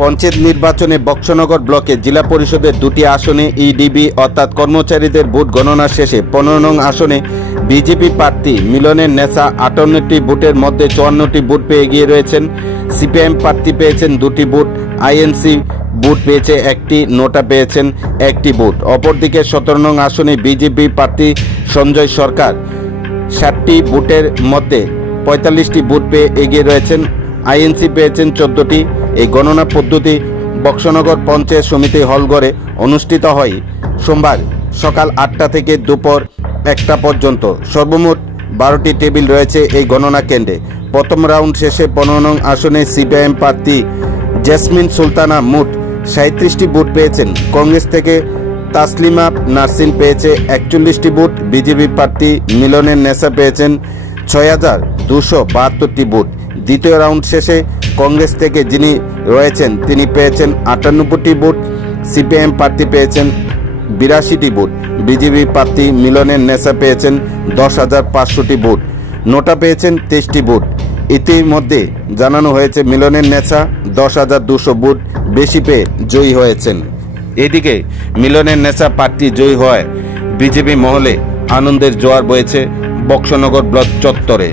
পঞ্চায়েত নির্বাচনে বক্সনগর ব্লকে জেলা পরিষদের দুটি আসনে ইডিবি অর্থাৎ কর্মচারীদের ভোট গণনা শেষে 15 নং আসনে বিজেপি প্রার্থী মিলনের নেশা 58টি ভোটের মধ্যে 54টি ভোট পেয়ে এগিয়ে রয়েছেন। সিপিআইএম প্রার্থী পেয়েছেন 2টি ভোট, আইএনসি ভোট পেয়েছে 1টি, নোটা পেয়েছেন 1টি ভোট। অপরদিকে 17 নং আসনে বিজেপি প্রার্থী সঞ্জয় সরকার 60টি ভোটের মধ্যে 45টি ভোট পেয়ে এগিয়ে রয়েছেন। আইএনসি পেয়েছেন 14টি। এই গণনা পদ্ধতি বক্সনগর পঞ্চায়েত সমিতি হলঘরে অনুষ্ঠিত হয় সোমবার সকাল 8টা থেকে দুপুর 1টা পর্যন্ত। সর্বমোট 12টি টেবিল রয়েছে এই গণনা কেন্দ্রে। প্রথম রাউন্ড শেষে 15 নং আসনে সিপিআইএম প্রার্থী জেসমিন সুলতানা মোট 37টি ভোট পেয়েছেন। কংগ্রেস থেকে তাসলিমা নাসরিন পেয়েছে 41টি ভোট। বিজেপি প্রার্থী মিলনের নেশা পেয়েছেন 6272টি ভোট। দ্বিতীয় রাউন্ড শেষে কংগ্রেস থেকে যিনি রয়েছেন তিনি পেয়েছেন 98টি ভোট। সিপিআইএম প্রার্থী পেয়েছেন 82টি ভোট। বিজেপি প্রার্থী মিলনের নেশা পেয়েছেন 10,500টি ভোট। নোটা পেয়েছেন 23টি ভোট। ইতিমধ্যে জানানো হয়েছে মিলনের নেশা 10,200 ভোট বেশি পেয়ে জয়ী হয়েছেন। এদিকে মিলনের নেশা প্রার্থী জয়ী হওয়ায় বিজেপি মহলে আনন্দের জোয়ার বয়েছে বক্সনগর ব্লক চত্বরে।